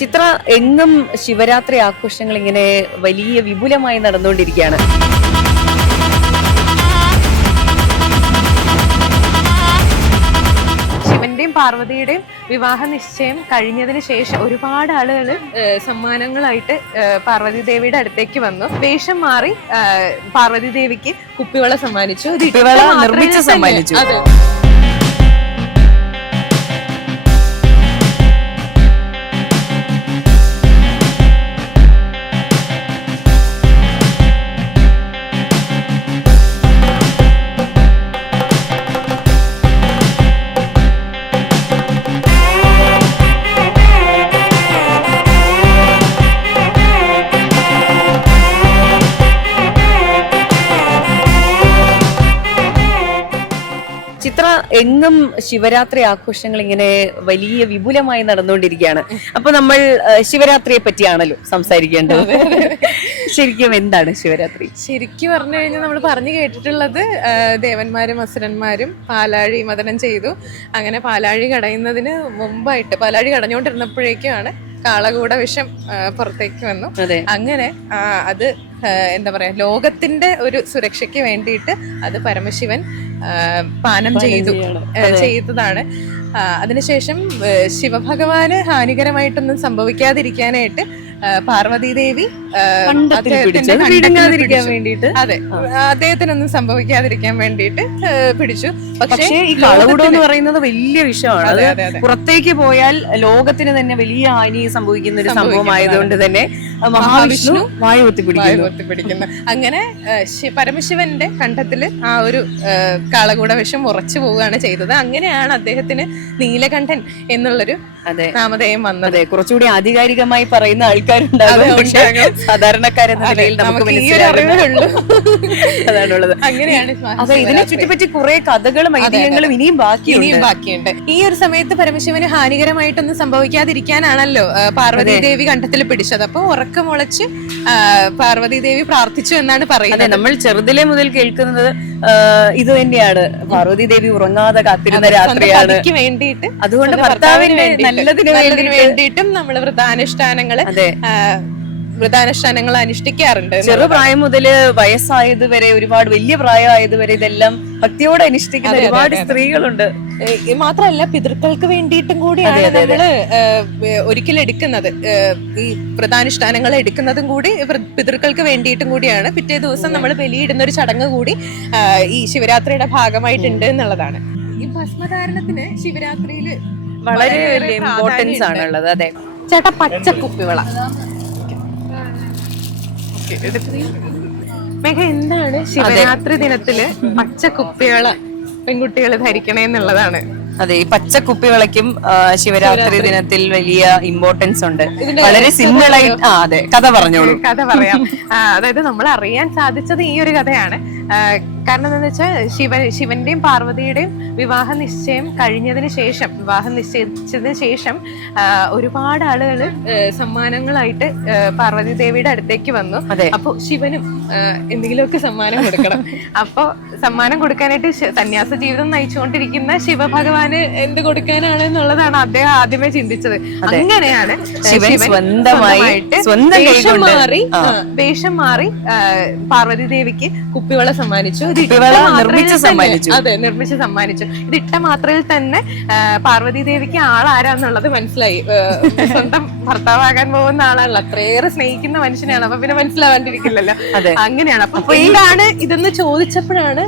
ചിത്ര എങ്ങും ശിവരാത്രി ആഘോഷങ്ങൾ ഇങ്ങനെ വലിയ വിപുലമായി നടന്നുകൊണ്ടിരിക്കുകയാണ്. ശിവന്റെയും പാർവതിയുടെയും വിവാഹ നിശ്ചയം കഴിഞ്ഞതിന് ശേഷം ഒരുപാട് ആളുകൾ സമ്മാനങ്ങളായിട്ട് പാർവതി ദേവിയുടെ അടുത്തേക്ക് വന്നു. വേഷം മാറി പാർവതി ദേവിക്ക് കുപ്പിവള സമ്മാനിച്ചു. നിർമ്മിച്ച് സമ്മാനിച്ചു. അതെ. ചിത്ര എങ്ങും ശിവരാത്രി ആഘോഷങ്ങൾ ഇങ്ങനെ വലിയ വിപുലമായി നടന്നുകൊണ്ടിരിക്കുകയാണ്. അപ്പൊ നമ്മൾ ശിവരാത്രിയെ പറ്റിയാണല്ലോ സംസാരിക്കേണ്ടത്. ശരിക്കും എന്താണ് ശിവരാത്രി? ശരിക്കും പറഞ്ഞു കഴിഞ്ഞാൽ നമ്മൾ പറഞ്ഞു കേട്ടിട്ടുള്ളത് ദേവന്മാരും അസുരന്മാരും പാലാഴി മദനം ചെയ്തു. അങ്ങനെ പാലാഴി കടയുന്നതിന് മുമ്പായിട്ട് പാലാഴി കടഞ്ഞുകൊണ്ടിരുന്നപ്പോഴേക്കുമാണ് കാളകൂട വിഷം പുറത്തേക്ക് വന്നു. അങ്ങനെ അത് എന്താ പറയാ, ലോകത്തിന്റെ ഒരു സുരക്ഷയ്ക്ക് വേണ്ടിയിട്ട് അത് പരമശിവൻ പാനം ചെയ്തതാണ്. അതിനുശേഷം ശിവഭഗവാന് ഹാനികരമായിട്ടൊന്നും സംഭവിക്കാതിരിക്കാനായിട്ട് പാർവതി ദേവി അതെ അദ്ദേഹത്തിനൊന്നും സംഭവിക്കാതിരിക്കാൻ വേണ്ടിയിട്ട് പിടിച്ചു. പക്ഷേ ഈ കാളകൂടം എന്ന് പറയുന്നത് വലിയ വിഷയമാണ്. അത് പുറത്തേക്ക് പോയാൽ ലോകത്തിന് തന്നെ വലിയ ഹാനി സംഭവിക്കുന്ന ഒരു സംഭവം ആയതുകൊണ്ട് തന്നെ മഹാവിഷ്ണു വായുവത്തിപ്പിടിക്കുന്നു. അങ്ങനെ പരമശിവന്റെ കണ്ഠത്തില് ആ ഒരു കാളകൂട വിഷം ഉറച്ചു പോവുകയാണ് ചെയ്തത്. അങ്ങനെയാണ് അദ്ദേഹത്തിന് നീലകണ്ഠൻ എന്നുള്ളൊരു നാമധേയം വന്നത്. കുറച്ചുകൂടി ആധികാരികമായി പറയുന്ന ആൾക്കാരുണ്ടാകും, സാധാരണക്കാരെന്ന നിലയിൽ നമുക്ക് അതാണുള്ളത്. അങ്ങനെയാണ് ഇതിനെ ചുറ്റിപ്പറ്റി കുറെ കഥകളും ഐതിഹ്യങ്ങളും ഇനിയും ബാക്കിയുണ്ട്. ഈ ഒരു സമയത്ത് പരമശിവന് ഹാനികരമായിട്ടൊന്നും സംഭവിക്കാതിരിക്കാനാണല്ലോ പാർവതി ദേവി കണ്ഠത്തിൽ പിടിച്ചത്. അപ്പൊ ഉറക്കമുളച്ച് പാർവതി ദേവി പ്രാർത്ഥിച്ചു എന്നാണ് പറയുന്നത്. നമ്മൾ ചെറുതിലെ മുതൽ കേൾക്കുന്നത് ഇത് തന്നെയാണ്. പാർവതി ദേവി ഉറങ്ങാതെ കാത്തിരുന്ന രാത്രിയാണ് വേണ്ടിയിട്ട്. അതുകൊണ്ട് ഭർത്താവിന്റെ നല്ലതിന് വേണ്ടിയിട്ടും നമ്മൾ വ്രതാനുഷ്ഠാനങ്ങൾ അനുഷ്ഠിക്കാറുണ്ട്. ചെറുപ്രായം മുതല് വയസ്സായത് വരെ, ഒരുപാട് വലിയ പ്രായമായത് വരെ ഇതെല്ലാം ഭക്തിയോടെ അനുഷ്ഠിക്കുന്ന ഒരുപാട് സ്ത്രീകളുണ്ട്. മാത്രമല്ല പിതൃക്കൾക്ക് വേണ്ടിയിട്ടും കൂടിയാണ് നമ്മള് ഒരിക്കലും എടുക്കുന്നത്. ഈ വ്രതാനുഷ്ഠാനങ്ങൾ എടുക്കുന്നതും കൂടി പിതൃക്കൾക്ക് വേണ്ടിയിട്ടും കൂടിയാണ്. പിറ്റേ ദിവസം നമ്മൾ ബലിയിടുന്ന ഒരു ചടങ്ങ് കൂടി ഈ ശിവരാത്രിയുടെ ഭാഗമായിട്ടുണ്ട് എന്നുള്ളതാണ്. ഈ ഭസ്മധാരണത്തിന് ശിവരാത്രിയില് വളരെ ഇമ്പോർട്ടൻസ് ആണുള്ളത്. അതെ ചേട്ടാ, പച്ച കുപ്പിവള മേഘ, എന്താണ് ശിവരാത്രി ദിനത്തില് പച്ച കുപ്പിവള പെൺകുട്ടികൾ ധരിക്കണേന്നുള്ളതാണ്? അതെ, ഈ പച്ച കുപ്പിവളയ്ക്കും ശിവരാത്രി ദിനത്തിൽ വലിയ ഇമ്പോർട്ടൻസ് ഉണ്ട്. വളരെ സിമ്പിൾ ആയിട്ട് അതെ കഥ പറഞ്ഞോളൂ. കഥ പറയാം. അതായത് നമ്മൾ അറിയാൻ സാധിച്ചത് ഈ ഒരു കഥയാണ്. കാരണം എന്താണെന്ന് വെച്ചാൽ ശിവന്റെയും പാർവതിയുടെയും വിവാഹ നിശ്ചയം കഴിഞ്ഞതിന് ശേഷം, വിവാഹം നിശ്ചയിച്ചതിന് ശേഷം ഒരുപാട് ആളുകൾ സമ്മാനങ്ങളായിട്ട് പാർവതി ദേവിയുടെ അടുത്തേക്ക് വന്നു. അപ്പൊ ശിവനും എന്തെങ്കിലുമൊക്കെ സമ്മാനം കൊടുക്കണം. അപ്പൊ സമ്മാനം കൊടുക്കാനായിട്ട് സന്യാസ ജീവിതം നയിച്ചുകൊണ്ടിരിക്കുന്ന ശിവഭഗവാന് എന്ത് കൊടുക്കാനാണ് എന്നുള്ളതാണ് അദ്ദേഹം ആദ്യമേ ചിന്തിച്ചത്. അങ്ങനെയാണ് ശിവൻ വേഷം മാറി പാർവതി ദേവിക്ക് കുപ്പിവള സമ്മാനിച്ചു. നിർമ്മിച്ച് സമ്മാനിച്ചു. ഇതിട്ട മാത്രയിൽ തന്നെ പാർവതി ദേവിക്ക് ആളാരാന്നുള്ളത് മനസ്സിലായി. സ്വന്തം ഭർത്താവാകാൻ പോകുന്ന ആളാണല്ലോ, അത്രയേറെ സ്നേഹിക്കുന്ന മനുഷ്യനാണ്. അപ്പൊ പിന്നെ മനസ്സിലാവാണ്ടിരിക്കില്ലല്ലോ. അങ്ങനെയാണ്. അപ്പൊ എന്താണ് ഇതെന്ന് ചോദിച്ചപ്പോഴാണ്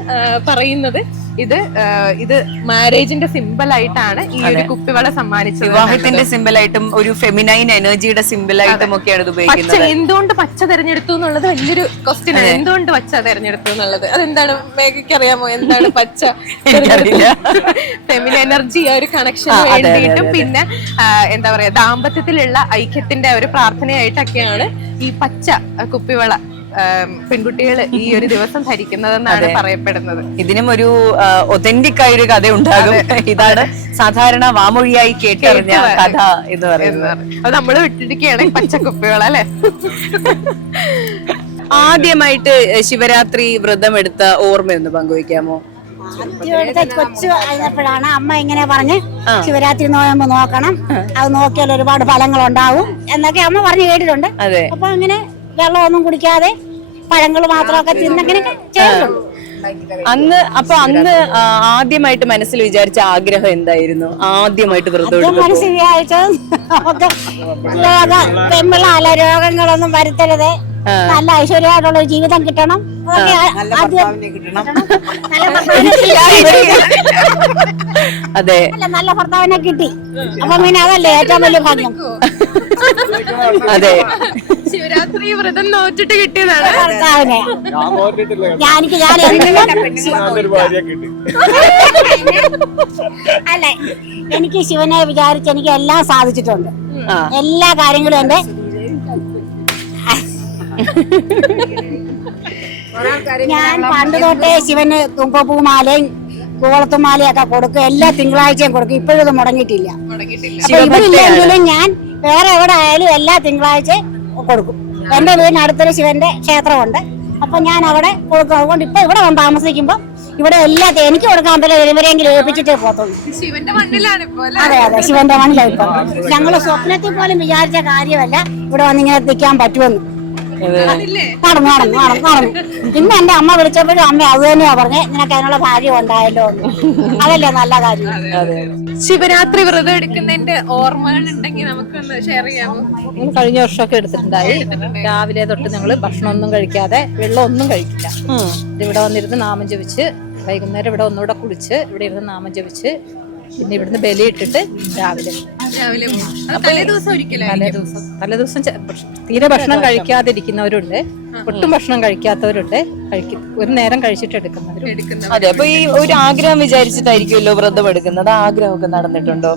പറയുന്നത് ഇത് മാരേജിന്റെ സിമ്പിൾ ആയിട്ടാണ് ഈ ഒരു കുപ്പിവള സമ്മാനിച്ചത്. വിവാഹത്തിന്റെ സിമ്പിൾ ആയിട്ടും ഒരു ഫെമിനൈൻ എനർജിയുടെ സിമ്പിൾ ആയിട്ടും ഒക്കെയാണ് ഇത് ഉപയോഗിക്കുന്നത്. എന്തുകൊണ്ട് പച്ച തെരഞ്ഞെടുത്തു എന്നുള്ളത് വലിയൊരു ക്വസ്റ്റ്യൻ ആണ്. എന്തുകൊണ്ട് പച്ച തെരഞ്ഞെടുത്തു എന്നുള്ളത് അതെന്താണ് മേഘയ്ക്ക് അറിയാമോ? എന്താണ് പച്ച? ഫെമിനൈൻ എനർജി, ആ ഒരു കണക്ഷന് വേണ്ടിയിട്ടും പിന്നെ എന്താ പറയാ, ദാമ്പത്യത്തിലുള്ള ഐക്യത്തിന്റെ ഒരു പ്രാർത്ഥനയായിട്ടൊക്കെയാണ് ഈ പച്ച കുപ്പിവള പെൺകുട്ടികൾ ഈ ഒരു ദിവസം ധരിക്കുന്നതെന്നാണ് പറയപ്പെടുന്നത്. ഇതിനും ഒരു ഒതന്റിക് ആയ ഒരു കഥ ഉണ്ടാകും. ഇതാണ് സാധാരണ വാമൊഴിയായി കേട്ടറിഞ്ഞ കഥ എന്ന് പറയുന്നത്. അത് നമ്മള് വിട്ടിരിക്കുകയാണ് പച്ചക്കുപ്പികൾ അല്ലെ. ആദ്യമായിട്ട് ശിവരാത്രി വ്രതം എടുത്ത ഓർമ്മയൊന്ന് പങ്കുവയ്ക്കാമോ? ഇവിടുത്തെ കൊച്ചു ആയപ്പോഴാണ് അമ്മ ഇങ്ങനെ പറഞ്ഞ് ശിവരാത്രി നോയമ്പ് നോക്കണം, അത് നോക്കിയാൽ ഒരുപാട് ഫലങ്ങൾ ഉണ്ടാവും എന്നൊക്കെ അമ്മ പറഞ്ഞു കേട്ടിട്ടുണ്ട്. അതെ. അപ്പൊ അങ്ങനെ വെള്ളമൊന്നും കുടിക്കാതെ പഴങ്ങൾ മാത്രമൊക്കെ തിന്നങ്ങനെയൊക്കെ ചെയ്തിട്ടുണ്ട്. അന്ന് ആദ്യമായിട്ട് മനസ്സിൽ വിചാരിച്ച ആഗ്രഹം എന്തായിരുന്നു? ആദ്യമായിട്ട് വ്രതം എടുത്തപ്പോൾ മനസ്സിൽ വിചാരിച്ചത് നമുക്ക് പെമ്പിള്ള അല്ല രോഗങ്ങളൊന്നും വരുത്തരുത്, നല്ല ഐശ്വര്യമായിട്ടുള്ള ഒരു ജീവിതം കിട്ടണം, അതെ, നല്ല ഭർത്താവിനെ കിട്ടി. അപ്പൊ പിന്നെ അതല്ലേ ഏറ്റവും വലിയ ഭാഗ്യം. അതെ, ശിവരാത്രി വ്രതം നോറ്റിട്ട് കിട്ടിയതാണ് ഭർത്താവിനെ. അല്ലെ, എനിക്ക് ശിവനെ വിചാരിച്ച് എനിക്ക് എല്ലാം സാധിച്ചിട്ടുണ്ട്. എല്ലാ കാര്യങ്ങളും എന്റെ ഞാൻ പണ്ട് തൊട്ടേ ശിവന് കുങ്കപ്പൂമാലയും കൂവളത്തുമാലയൊക്കെ കൊടുക്കും, എല്ലാ തിങ്കളാഴ്ചയും കൊടുക്കും. ഇപ്പോഴും ഇത് മുടങ്ങിയിട്ടില്ല. അപ്പൊ ഇവരില്ലെങ്കിലും ഞാൻ വേറെ എവിടെ ആയാലും എല്ലാ തിങ്കളാഴ്ചയും കൊടുക്കും. എന്റെ വീടിനടുത്തൊരു ശിവന്റെ ക്ഷേത്രമുണ്ട്, അപ്പൊ ഞാൻ അവിടെ കൊടുക്കും. അതുകൊണ്ട് ഇപ്പൊ ഇവിടെ വന്ന് താമസിക്കുമ്പോ ഇവിടെ എല്ലാ എനിക്ക് കൊടുക്കാൻ പറ്റില്ല, ഇവരെങ്കിലും ഏൽപ്പിച്ചിട്ടേ പോത്തുള്ളൂ. ശിവന്റെ മണ്ണിലാണ് ഇപ്പൊ. അതെ അതെ, ശിവന്റെ മണ്ണിലാണ് ഇപ്പൊ. ഞങ്ങള് സ്വപ്നത്തിൽ പോലും വിചാരിച്ച കാര്യമല്ല ഇവിടെ വന്നിങ്ങനെ നിൽക്കാൻ പറ്റുമെന്ന്. നടന്നു. പിന്നെ എന്റെ അമ്മ വിളിച്ചപ്പോഴും അമ്മ അത് തന്നെയാ പറഞ്ഞേ, നിനക്ക് അതിനുള്ള ഭാഗ്യം ഉണ്ടായല്ലോ എന്ന്. അതല്ലേ നല്ല കാര്യം. ശിവരാത്രി വ്രതം എടുക്കുന്നതിന്റെ ഓർമ്മകൾ ഉണ്ടെങ്കിൽ നമുക്കൊന്ന് ഷെയർ ചെയ്യാമോ? കഴിഞ്ഞ വർഷമൊക്കെ എടുത്തിട്ടുണ്ടായി. രാവിലെ തൊട്ട് ഞങ്ങള് ഭക്ഷണമൊന്നും കഴിക്കാതെ വെള്ളം ഒന്നും കഴിക്കില്ല. ഇവിടെ വന്നിരുന്ന് നാമം ജപിച്ച്, വൈകുന്നേരം ഇവിടെ ഒന്നുകൂടെ കുളിച്ച് ഇവിടെ ഇരുന്ന് നാമം ജപിച്ച്, പിന്നെ ഇവിടുന്ന് ബലിയിട്ടിട്ട് രാവിലെ തലേദിവസം തീരെ ഭക്ഷണം കഴിക്കാതിരിക്കുന്നവരുണ്ട്, ഒട്ടും ഭക്ഷണം കഴിക്കാത്തവരുണ്ട്, ഒരു നേരം കഴിച്ചിട്ട് എടുക്കുന്നവരും. അതെ. അപ്പൊ ഈ ഒരു ആഗ്രഹം വിചാരിച്ചിട്ടായിരിക്കുമല്ലോ വ്രതം എടുക്കുന്നത്. ആഗ്രഹമൊക്കെ നടന്നിട്ടുണ്ടോ?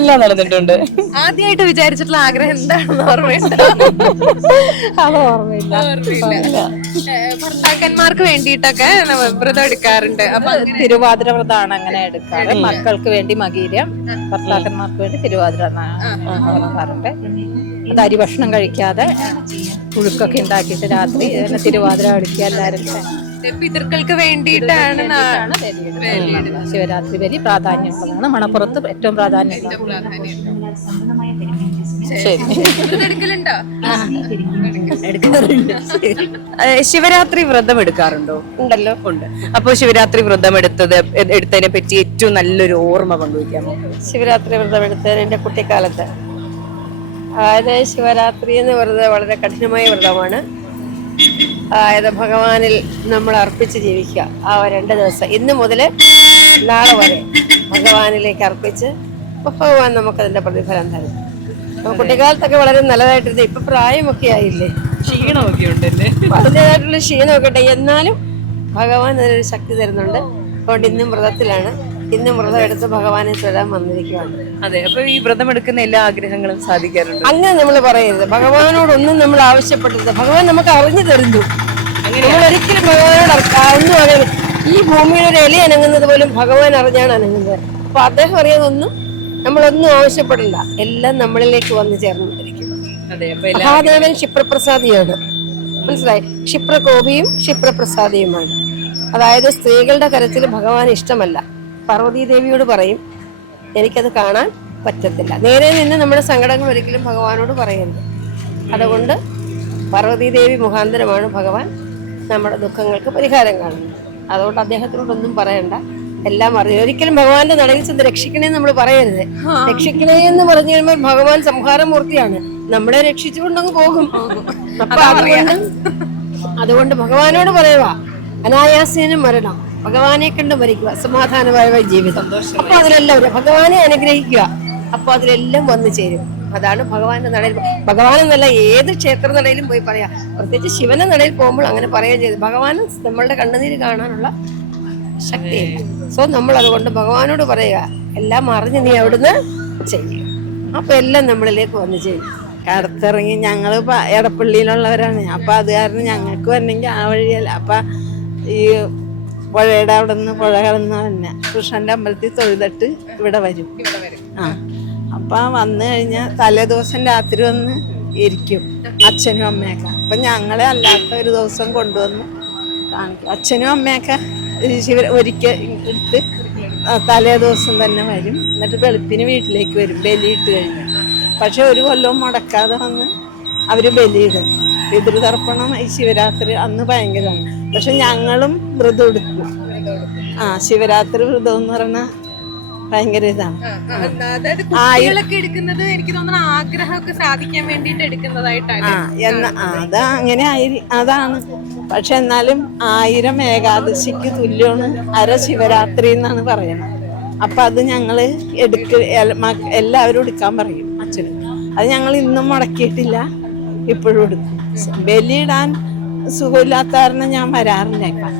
എല്ലാം നടന്നിട്ടുണ്ട്. ആദ്യമായിട്ട് വിചാരിച്ചിട്ടുള്ള ആഗ്രഹം എന്താണെന്ന് ഓർമ്മയുണ്ട്? അത് ഓർമ്മയില്ല. ഭർത്താക്കന്മാർക്ക് വേണ്ടിയിട്ടൊക്കെ വ്രതം എടുക്കാറുണ്ട്. അപ്പൊ തിരുവാതിര വ്രതമാണ് അങ്ങനെ എടുക്കാറ്. മക്കൾക്ക് വേണ്ടി മകീരം, ഭർത്താക്കന്മാർക്ക് വേണ്ടി തിരുവാതിര നടക്കാറുണ്ട്. അത് അരി ഭക്ഷണം കഴിക്കാതെ പുഴുക്കൊക്കെ ഉണ്ടാക്കിയിട്ട് രാത്രി തിരുവാതിര കളിക്കുക എല്ലാവരും. പിതൃക്കൾക്ക് വേണ്ടിയിട്ടാണ് ശിവരാത്രി ബലി പ്രാധാന്യമുള്ളതാണ്. മണപ്പുറത്ത് ഏറ്റവും പ്രാധാന്യം. ശിവരാത്രി വ്രതം എടുക്കാറുണ്ടോ? ഉണ്ടല്ലോ, ഉണ്ട്. അപ്പൊ ശിവരാത്രി വ്രതം എടുത്തതിനെ പറ്റി ഏറ്റവും നല്ലൊരു ഓർമ്മ പങ്കുവയ്ക്കാമോ? ശിവരാത്രി വ്രതം എടുത്തത് എൻ്റെ കുട്ടിക്കാലത്ത്. അതായത് ശിവരാത്രി എന്ന് പറയുന്നത് വളരെ കഠിനമായ വ്രതമാണ്. അതായത് ഭഗവാനിൽ നമ്മൾ അർപ്പിച്ച് ജീവിക്കുക. ആ 2 ദിവസം, ഇന്ന് മുതൽ നാളെ വരെ ഭഗവാനിലേക്ക് അർപ്പിച്ച് ഭഗവാൻ നമുക്കതിൻ്റെ പ്രതിഫലം തരും. അപ്പോൾ കുട്ടിക്കാലത്തൊക്കെ വളരെ നല്ലതായിട്ടിരുന്നത്. ഇപ്പൊ പ്രായമൊക്കെ ആയില്ലേ, ക്ഷീണമൊക്കെ ഉണ്ടല്ലേ, അതിൻ്റെതായിട്ടുള്ള ക്ഷീണമൊക്കെ ഉണ്ട്. എന്നാലും ഭഗവാൻ അതിനൊരു ശക്തി തരുന്നുണ്ട്. അതുകൊണ്ട് ഇന്നും വ്രതത്തിലാണ്. ഇന്നും വ്രതം എടുത്ത് ഭഗവാനെ തൊഴാൻ വന്നിരിക്കുകയാണ്. അതെ. അപ്പൊ ഈ വ്രതം എടുക്കുന്ന എല്ലാ ആഗ്രഹങ്ങളും സാധിക്കാറുണ്ട്? അങ്ങനെ നമ്മൾ പറയരുത്. ഭഗവാനോടൊന്നും നമ്മൾ ആവശ്യപ്പെട്ടത് ഭഗവാൻ നമുക്ക് അറിഞ്ഞു തരുന്നു. നമ്മൾ ഒരിക്കലും ഭഗവാനോട് ഒന്നും അറിയുന്നു. ഈ ഭൂമിയുടെ ഒരു ഇല അനങ്ങുന്നത് പോലും ഭഗവാൻ അറിഞ്ഞാണ് അനങ്ങുന്നത്. അപ്പൊ അദ്ദേഹം അറിയാതൊന്നും നമ്മളൊന്നും ആവശ്യപ്പെടില്ല. എല്ലാം നമ്മളിലേക്ക് വന്നു ചേർന്നിരിക്കും. മഹാദേവൻ ക്ഷിപ്രപ്രസാദിയാണ്, മനസ്സിലായി. ക്ഷിപ്രകോപിയും ക്ഷിപ്രപ്രസാദിയുമാണ്. അതായത് സ്ത്രീകളുടെ കരത്തിൽ ഭഗവാൻ ഇഷ്ടമല്ല. പാർവതീദേവിയോട് പറയും, എനിക്കത് കാണാൻ പറ്റത്തില്ല. നേരെ നിന്ന് നമ്മുടെ സങ്കടങ്ങൾ ഒരിക്കലും ഭഗവാനോട് പറയരുത്. അതുകൊണ്ട് പാർവതീദേവി മുഖാന്തരമാണ് ഭഗവാൻ നമ്മുടെ ദുഃഖങ്ങൾക്ക് പരിഹാരം കാണുന്നത്. അതുകൊണ്ട് അദ്ദേഹത്തിനോടൊന്നും പറയണ്ട, എല്ലാം അറിയാം. ഒരിക്കലും ഭഗവാന്റെ നടയിൽ ചെന്ന് രക്ഷിക്കണേന്ന് നമ്മൾ പറയരുത്. രക്ഷിക്കണേ എന്ന് പറഞ്ഞു കഴിയുമ്പോൾ ഭഗവാൻ സംഹാരമൂർത്തിയാണ്, നമ്മളെ രക്ഷിച്ചുകൊണ്ടങ്ങ് പോകും. അപ്പൊ അതുകൊണ്ട് ഭഗവാനോട് പറയുക, അനായാസേനും മരണം, ഭഗവാനെ കണ്ട് മരിക്കുക, സമാധാനമായ ജീവിതം. അപ്പൊ അതിലെല്ലാം ഭഗവാനെ അനുഗ്രഹിക്കുക. അപ്പൊ അതിലെല്ലാം വന്നു ചേരും. അതാണ് ഭഗവാന്റെ നടയിൽ. ഭഗവാൻ എന്നല്ല, ഏത് ക്ഷേത്ര നടയിലും പോയി പറയാം. പ്രത്യേകിച്ച് ശിവന്റെ നടയിൽ പോകുമ്പോൾ അങ്ങനെ പറയുകയും ചെയ്തു. ഭഗവാൻ നമ്മളുടെ കണ്ണുനീര് കാണാനുള്ള ശക്തിയില്ല. സോ നമ്മൾ അതുകൊണ്ട് ഭഗവാനോട് പറയുക, എല്ലാം അറിഞ്ഞ് നീ അവിടുന്ന് ചെയ്യും. അപ്പൊ എല്ലാം നമ്മളിലേക്ക് വന്നു ചെയ്യും. കടത്തിറങ്ങി ഞങ്ങള് എടപ്പള്ളിയിലുള്ളവരാണ്. അപ്പൊ അത് കാരണം ഞങ്ങൾക്ക് വരണമെങ്കിൽ ആ വഴിയല്ല. അപ്പൊ ഈ പുഴയുടെ അവിടെ നിന്ന് പുഴ കടന്ന് തന്നെ കൃഷ്ണന്റെ അമ്പലത്തിൽ തൊഴുതിട്ട് ഇവിടെ വരും. അപ്പൊ വന്നു കഴിഞ്ഞാൽ തലേദിവസം രാത്രി വന്ന് ഇരിക്കും അച്ഛനും അമ്മയൊക്കെ. അപ്പൊ ഞങ്ങളെ അല്ലാത്ത ഒരു ദിവസം കൊണ്ടുവന്ന് കാണിക്കും. അച്ഛനും അമ്മയൊക്കെ ഒരിക്കൽ എടുത്ത് തലേ ദിവസം തന്നെ വരും. എന്നിട്ട് വെളുപ്പിന് വീട്ടിലേക്ക് വരും ബലിയിട്ട് കഴിഞ്ഞ്. പക്ഷെ ഒരു കൊല്ലവും മുടക്കാതെ വന്ന് അവർ ബലിയിടും. പിതൃതർപ്പണം ഈ ശിവരാത്രി അന്ന് ഭയങ്കരമാണ്. പക്ഷെ ഞങ്ങളും വ്രതം എടുക്കും. ശിവരാത്രി വ്രതം എന്ന് പറഞ്ഞാൽ ഭയങ്കര ഇതാണ്. അതായത് കുട്ടികളൊക്കെ എടുക്കുന്നത് എനിക്ക് തോന്നുന്നു ആഗ്രഹമൊക്കെ സാധിക്കാൻ വേണ്ടിട്ട് എടുക്കുന്നതായിട്ടാണ്. അങ്ങനെ അതാണ്. പക്ഷെ എന്നാലും 1000 ഏകാദശിക്ക് തുല്യമാണ് അര ശിവരാത്രി എന്നാണ് പറയണത്. അപ്പൊ അത് ഞങ്ങള് എല്ലാവരും എടുക്കാൻ പറയും അച്ഛനും. അത് ഞങ്ങൾ ഇന്നും മുടക്കിയിട്ടില്ല, ഇപ്പോഴും എടുക്കും. ബലിയിടാൻ സുഖമില്ലാത്ത കാരണം ഞാൻ വരാറില്ല ഇപ്പൊ.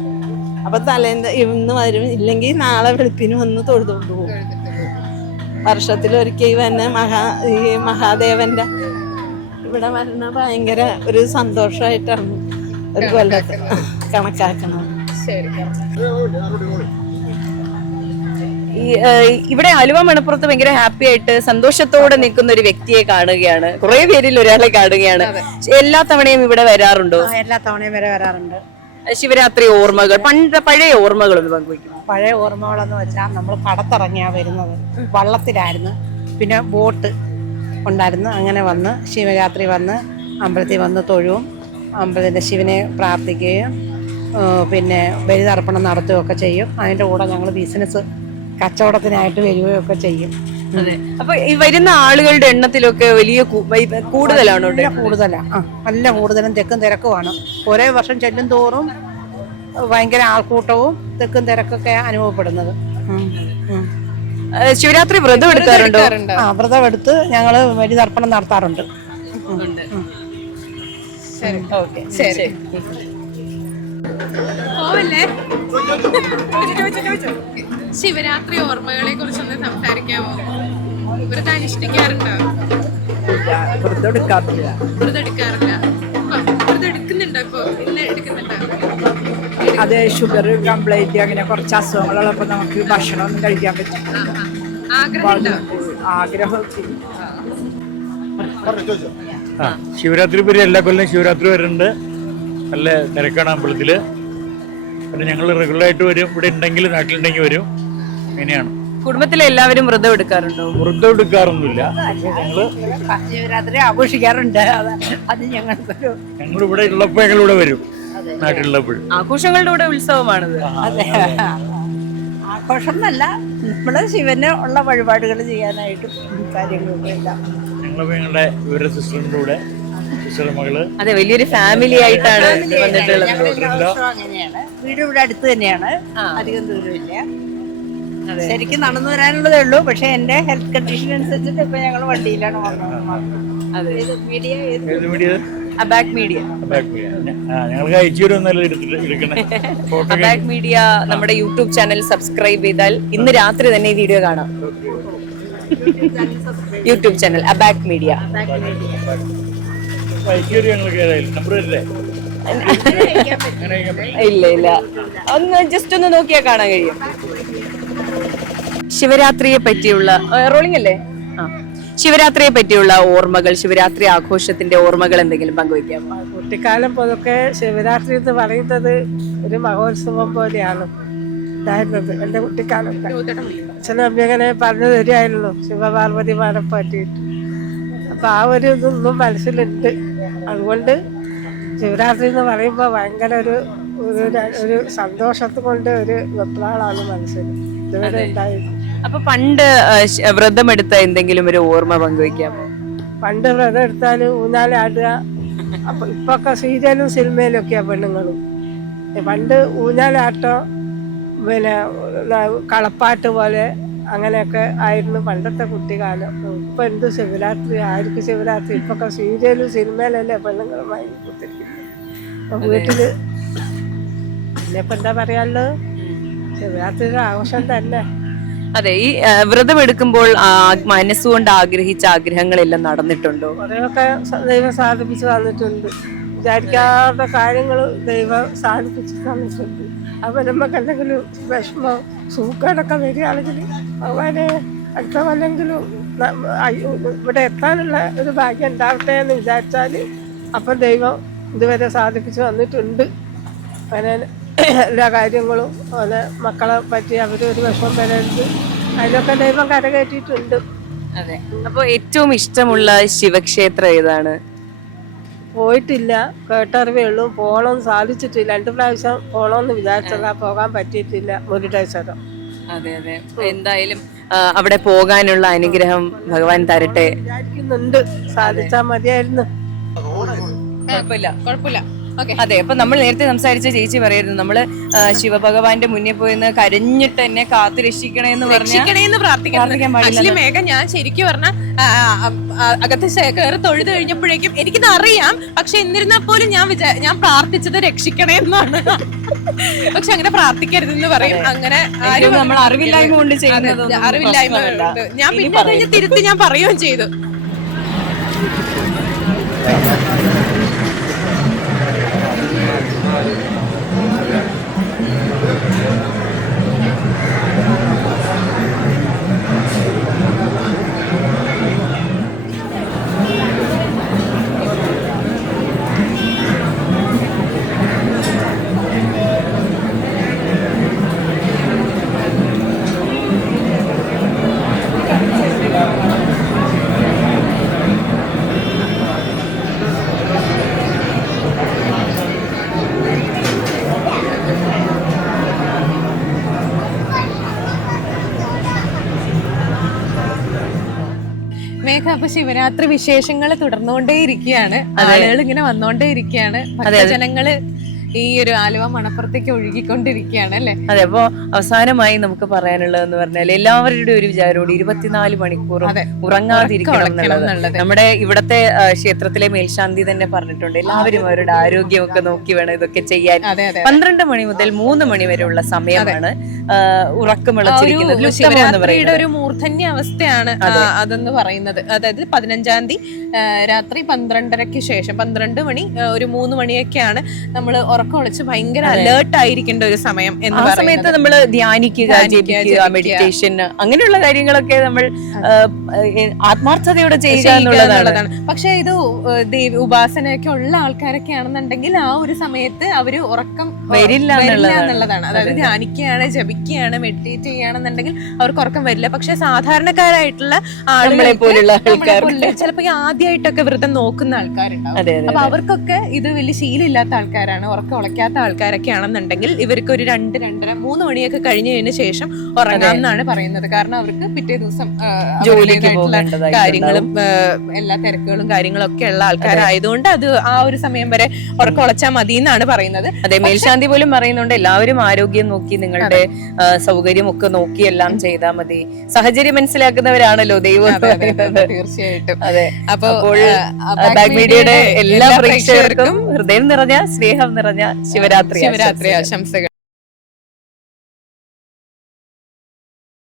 അപ്പൊ തലേന്ന് ഇന്ന് വരും, ഇല്ലെങ്കിൽ നാളെ വെളുപ്പിന് വന്ന് തൊഴുതുകൊണ്ട് പോകും. വർഷത്തിലൊരിക്കൽ തന്നെ ഈ മഹാദേവന്റെ ഇവിടെ വരുന്ന ഭയങ്കര ഒരു സന്തോഷമായിട്ടാണ് ഒരു കൊല്ലത്ത് കണക്കാക്കണം. ഇവിടെ ആലുവ മണപ്പുറത്ത് ഭയങ്കര ഹാപ്പി ആയിട്ട് സന്തോഷത്തോടെ നിൽക്കുന്ന ഒരു വ്യക്തിയെ കാണുകയാണ്. കുറെ പേരിൽ ഒരാളെ കാണുകയാണ്. എല്ലാ തവണയും ഇവിടെ വരാറുണ്ടോ? എല്ലാ തവണയും വരെ വരാറുണ്ട്. ശിവരാത്രി ഓർമ്മകൾ, പഴയ ഓർമ്മകൾ ഒന്ന് പങ്കുവയ്ക്കും. പഴയ ഓർമ്മകളെന്ന് വെച്ചാൽ നമ്മൾ കടത്തിറങ്ങിയാ വരുന്നത്, വള്ളത്തിലായിരുന്നു. പിന്നെ ബോട്ട് ഉണ്ടായിരുന്നു. അങ്ങനെ വന്ന് ശിവരാത്രി വന്ന് അമ്പലത്തിൽ വന്ന് തൊഴുവും, അമ്പലത്തിൻ്റെ ശിവനെ പ്രാർത്ഥിക്കുകയും പിന്നെ ബലിതർപ്പണം നടത്തുകയൊക്കെ ചെയ്യും. അതിൻ്റെ കൂടെ ഞങ്ങൾ ബിസിനസ് കച്ചവടത്തിനായിട്ട് വരികയൊക്കെ ചെയ്യും. അതെ. അപ്പൊ ഈ വരുന്ന ആളുകളുടെ എണ്ണത്തിലൊക്കെ വലിയ കൂടുതലാണോ? കൂടുതലാണ്, നല്ല കൂടുതലും തിക്കും തിരക്കുമാണ്. ഓരോ വർഷം ചെല്ലും തോറും ഭയങ്കര ആൾക്കൂട്ടവും തിക്കും തിരക്കൊക്കെ അനുഭവപ്പെടുന്നത്. ശിവരാത്രി വ്രതം എടുക്കാറുണ്ടോ? വ്രതം എടുത്ത് ഞങ്ങൾ ബലിതർപ്പണം നടത്താറുണ്ട്. ശിവരാത്രി ഓർമ്മകളെ കുറിച്ചൊന്ന് സംസാരിക്കാമോ? വ്രതം അനുഷ്ഠിക്കാറുണ്ടോ? വ്രതം എടുക്കാറില്ല. വ്രതം എടുക്കാറില്ല. വ്രതം എടുക്കുന്നുണ്ടോ? ഇപ്പൊ ഇന്ന് എടുക്കുന്നുണ്ടോ? അത് ഷുഗർ കംപ്ലൈന്റ് അങ്ങനെ കുറച്ച് അസുഖങ്ങളുള്ളപ്പോ നമുക്ക് ഭക്ഷണം ഒന്നും കഴിക്കാൻ പറ്റും. ആഗ്രഹം. ശിവരാത്രി പേര് എല്ലാ കൊല്ലം ശിവരാത്രി വരുന്നുണ്ട്. നല്ല തിരക്കാണ് അമ്പലത്തില്. പിന്നെ ഞങ്ങൾ റെഗുലറായിട്ട് വരും. ഇവിടെ ഉണ്ടെങ്കിൽ നാട്ടിലുണ്ടെങ്കിൽ വരും. അങ്ങനെയാണ്. കുടുംബത്തിലെ എല്ലാവരും വ്രതം എടുക്കാറുണ്ടോ? വ്രതം എടുക്കാറൊന്നുമില്ല. ശിവരാത്രി ആഘോഷിക്കാറുണ്ട്. അത് ഞങ്ങൾ ഇവിടെ ഉള്ളപ്പോ ഞങ്ങൾ ഇവിടെ വരും, നാട്ടിലുള്ളപ്പോഴും. ആഘോഷങ്ങളുടെ കൂടെ ഉത്സവമാണത്. അതെ, ആഘോഷം എന്നല്ല, നമ്മള് ശിവന് ഉള്ള വഴിപാടുകൾ ചെയ്യാനായിട്ടും കാര്യങ്ങളൊക്കെ എല്ലാം ഞങ്ങളുടെ ഇവരുടെ സിസ്റ്ററിന്റെ കൂടെ, സിസ്റ്ററുടെ മകള്. അതെ, വലിയൊരു ഫാമിലി ആയിട്ടാണ് വന്നിട്ടുള്ളത്. അങ്ങനെയാണ്. വീട് ഇവിടെ അടുത്ത് തന്നെയാണ്, അധികം ദൂരമില്ല. ശരിക്കും നടന്നു വരാനുള്ളതേ ഉള്ളൂ. പക്ഷെ എന്റെ ഹെൽത്ത് കണ്ടീഷൻ അനുസരിച്ചിട്ട് ഇപ്പൊ ഞങ്ങൾ വണ്ടിയിലാണ് ഞങ്ങൾക്ക് അയച്ചു മീഡിയ നമ്മുടെ യൂട്യൂബ് ചാനൽ സബ്സ്ക്രൈബ് ചെയ്താൽ ഇന്ന് രാത്രി തന്നെ ഈ വീഡിയോ കാണാം. യൂട്യൂബ് ചാനൽ അബാക് മീഡിയ. ഇല്ല ഇല്ല, ഒന്ന് ജസ്റ്റ് ഒന്ന് നോക്കിയാൽ കാണാൻ കഴിയും. ശിവരാത്രിയെ പറ്റിയുള്ള റോളിംഗ് അല്ലേ? ശിവരാത്രിയെ പറ്റിയുള്ള ഓർമ്മകൾ, ശിവരാത്രി ആഘോഷത്തിന്റെ ഓർമ്മകൾ എന്തെങ്കിലും പങ്കുവയ്ക്കാം? കുട്ടിക്കാലം പൊതുക്കെ ശിവരാത്രി എന്ന് പറയുന്നത് ഒരു മഹോത്സവം പോലെയാണ് ഉണ്ടായിരുന്നത്. എന്റെ കുട്ടിക്കാലം അച്ഛനും അമ്മ അങ്ങനെ പറഞ്ഞു തരികയായിരുന്നു ശിവപാർവതിമാരെ പറ്റിയിട്ട്. അപ്പൊ ആ ഒരു ഇതൊന്നും മനസ്സിലുണ്ട്. അതുകൊണ്ട് ശിവരാത്രി എന്ന് പറയുമ്പോൾ ഭയങ്കര ഒരു സന്തോഷത്തെ കൊണ്ട് ഒരു വെപ്രാളാണ് മനസ്സിൽ ഇതുവരെ ഉണ്ടായിരുന്നു. അപ്പൊ പണ്ട് വ്രതമെടുത്ത എന്തെങ്കിലും ഒരു ഓർമ്മ പങ്കുവയ്ക്കാമോ? പണ്ട് വ്രതം എടുത്താല് ഊഞ്ഞാലാടുക. അപ്പൊ ഇപ്പൊക്കെ സീരിയലും സിനിമയിലും ഒക്കെയാ പെണ്ണുങ്ങളും. പണ്ട് ഊഞ്ഞാലാട്ടോ, പിന്നെ കളപ്പാട്ട് പോലെ അങ്ങനെയൊക്കെ ആയിരുന്നു പണ്ടത്തെ കുട്ടിക്കാലം. ഇപ്പൊ എന്ത് ശിവരാത്രി, ആർക്ക് ശിവരാത്രി? ഇപ്പൊക്കെ സീരിയലും സിനിമയിലല്ലേ പെണ്ണുങ്ങളുമായി കുത്തിരിക്കുന്നത്. അപ്പൊ വീട്ടില് പിന്നെ ഇപ്പൊ എന്താ പറയാനുള്ളത്, ശിവരാത്രിയുടെ ആഘോഷം തന്നെ. അതെ, ഈ വ്രതം എടുക്കുമ്പോൾ മനസ്സുകൊണ്ട് ആഗ്രഹിച്ച ആഗ്രഹങ്ങളെല്ലാം നടന്നിട്ടുണ്ടോ? കുറെയൊക്കെ ദൈവം സാധിപ്പിച്ചു തന്നിട്ടുണ്ട്. വിചാരിക്കാത്ത കാര്യങ്ങൾ ദൈവം സാധിപ്പിച്ചു തന്നിട്ടുണ്ട്. അപ്പൊ നമുക്ക് എന്തെങ്കിലും വിഷമോ സൂക്കേടൊക്കെ വരികയാണെങ്കിൽ ഭഗവാനെ അടുത്ത കൊല്ലെങ്കിലും ഇവിടെ എത്താനുള്ള ഒരു ഭാഗ്യം ഉണ്ടാവട്ടെ എന്ന് വിചാരിച്ചാൽ അപ്പം ദൈവം ഇതുവരെ സാധിപ്പിച്ചു തന്നിട്ടുണ്ട്. അങ്ങനെ എല്ലാ കാര്യങ്ങളും അതുപോലെ മക്കളെ പറ്റി അവരൊരു വിഷമം വരരുത് അതിലൊക്കെ ദൈവം കരകയറ്റിയിട്ടുണ്ട്. അതെ. അപ്പൊ ഏറ്റവും ഇഷ്ടമുള്ള ശിവക്ഷേത്രം ഏതാണ്? പോയിട്ടില്ല, കേട്ടറിവേ ഉള്ളൂ. പോകണമെന്ന് സാധിച്ചിട്ടില്ല. 2 പ്രാവശ്യം പോകണമെന്ന് വിചാരിച്ചതാ, പോകാൻ പറ്റിയിട്ടില്ല. മുരുടേശ്വരം. അതെ അതെ. എന്തായാലും അവിടെ പോകാനുള്ള അനുഗ്രഹം ഭഗവാൻ തരട്ടെ. വിചാരിക്കുന്നുണ്ട്, സാധിച്ചാൽ മതിയായിരുന്നു. കുഴപ്പമില്ല. ഓക്കെ. അതെ. അപ്പൊ നമ്മൾ നേരത്തെ സംസാരിച്ച ചേച്ചി പറയുന്നത് നമ്മള് ശിവഭഗവാന്റെ മുന്നിൽ പോയിന്ന് കരഞ്ഞിട്ട് എന്നെ കാത്തു രക്ഷിക്കണേന്ന് രക്ഷിക്കണേന്ന് പ്രാർത്ഥിക്കണം. ആക്ച്വലി മേഘ, ഞാൻ ശരിക്കും പറഞ്ഞ അകത്ത് കയറി തൊഴുത് കഴിഞ്ഞപ്പോഴേക്കും എനിക്കിത് അറിയാം. പക്ഷെ എന്നിരുന്നാൽ പോലും ഞാൻ പ്രാർത്ഥിച്ചത് രക്ഷിക്കണേന്നാണ്. പക്ഷെ അങ്ങനെ പ്രാർത്ഥിക്കരുതെന്ന് പറയും. അങ്ങനെ നമ്മൾ അറിവില്ലായ്മ കൊണ്ട് ചെയ്യുന്നത് അറിവില്ലായ്മ കൊണ്ട് ഞാൻ പിന്നെ കഴിഞ്ഞ് തിരുത്തി ഞാൻ പറയുകയും ചെയ്തു. മേഘ, അപ്പൊ ശിവരാത്രി വിശേഷങ്ങൾ തുടർന്നുകൊണ്ടേയിരിക്കുകയാണ്. ആളുകൾ ഇങ്ങനെ വന്നോണ്ടേയിരിക്കുകയാണ്. ഭക്തജനങ്ങള് ഈ ഒരു ആലുവ മണപ്പുറത്തേക്ക് ഒഴുകിക്കൊണ്ടിരിക്കുകയാണ് അല്ലെ? അതെ. അപ്പൊ അവസാനമായി നമുക്ക് പറയാനുള്ളതെന്ന് പറഞ്ഞാൽ എല്ലാവരുടെ ഒരു വിചാരത്തോട് 24 മണിക്കൂറും ഉറങ്ങാതിരിക്കണം എന്നുള്ളത്. നമ്മുടെ ഇവിടത്തെ ക്ഷേത്രത്തിലെ മേൽശാന്തി തന്നെ പറഞ്ഞിട്ടുണ്ട്, എല്ലാവരും അവരുടെ ആരോഗ്യമൊക്കെ നോക്കി വേണം ഇതൊക്കെ ചെയ്യാൻ. 12 മണി മുതൽ 3 മണി വരെയുള്ള സമയമാണ് ഉറക്കമിളച്ചിരിക്കുന്നത്. ശിവരാത്രിയുടെ ഒരു മൂർധന്യ അവസ്ഥയാണ് അതെന്ന് പറയുന്നത്. അതായത് 15-ാം തീയതി രാത്രി 12:30-ക്ക് ശേഷം 12 മണി ഒരു 3 മണിയൊക്കെയാണ് നമ്മൾ ഉറക്കം ഒളിച്ച് ഭയങ്കര അലേർട്ട് ആയിരിക്കേണ്ട ഒരു സമയം. ആ സമയത്ത് നമ്മൾ ധ്യാനിക്കുക, ജപിക്കുക, മെഡിറ്റേഷൻ അങ്ങനെയുള്ള കാര്യങ്ങളൊക്കെ നമ്മൾ ആത്മാർത്ഥതയോടെ ചെയ്യുക എന്നുള്ളതാണ്. പക്ഷെ ഇത് ഉപാസനയൊക്കെ ഉള്ള ആൾക്കാരൊക്കെ ആണെന്നുണ്ടെങ്കിൽ ആ ഒരു സമയത്ത് അവര് ഉറക്കം വരില്ല എന്നുള്ളതാണ്. അതായത് ധ്യാനിക്കുകയാണ്, ജപിക്കുകയാണ്, മെഡിറ്റേറ്റ് ചെയ്യുകയാണെന്നുണ്ടെങ്കിൽ അവർക്ക് ഉറക്കം വരില്ല. പക്ഷെ സാധാരണക്കാരായിട്ടുള്ള ആളുകളെ പോലുള്ള ചിലപ്പോ ആദ്യമായിട്ടൊക്കെ വ്രതം നോക്കുന്ന ആൾക്കാരുണ്ടാവും. അപ്പൊ അവർക്കൊക്കെ ഇത് വലിയ ശീലമില്ലാത്ത ആൾക്കാരാണ്, ഉറക്കം ഉളയ്ക്കാത്ത ആൾക്കാരൊക്കെ ആണെന്നുണ്ടെങ്കിൽ ഇവർക്ക് ഒരു 2, 2:30, 3 മണിയൊക്കെ കഴിഞ്ഞതിന് ശേഷം ഉറങ്ങാമെന്നാണ് പറയുന്നത്. കാരണം അവർക്ക് പിറ്റേ ദിവസം ജോലിക്ക് കാര്യങ്ങളും എല്ലാ തിരക്കുകളും കാര്യങ്ങളും ഒക്കെ ഉള്ള ആൾക്കാരായതുകൊണ്ട് അത് ആ ഒരു സമയം വരെ ഉറക്കം ഉളച്ചാൽ മതി എന്നാണ് പറയുന്നത്. അതെ. മേൽശാന്തി പോലും പറയുന്നുണ്ട് എല്ലാവരും ആരോഗ്യം നോക്കി നിങ്ങളുടെ സൗകര്യം ഒക്കെ നോക്കി എല്ലാം ചെയ്താൽ മതി. സാഹചര്യം മനസ്സിലാക്കുന്നവരാണല്ലോ ദൈവം. തീർച്ചയായിട്ടും. അതെ. അപ്പോൾ ബാക്ക് മീഡിയയുടെ എല്ലാ പ്രേക്ഷകർക്കും ഹൃദയം നിറഞ്ഞ സ്നേഹം നിറഞ്ഞ ശിവരാത്രി ആശംസകൾ.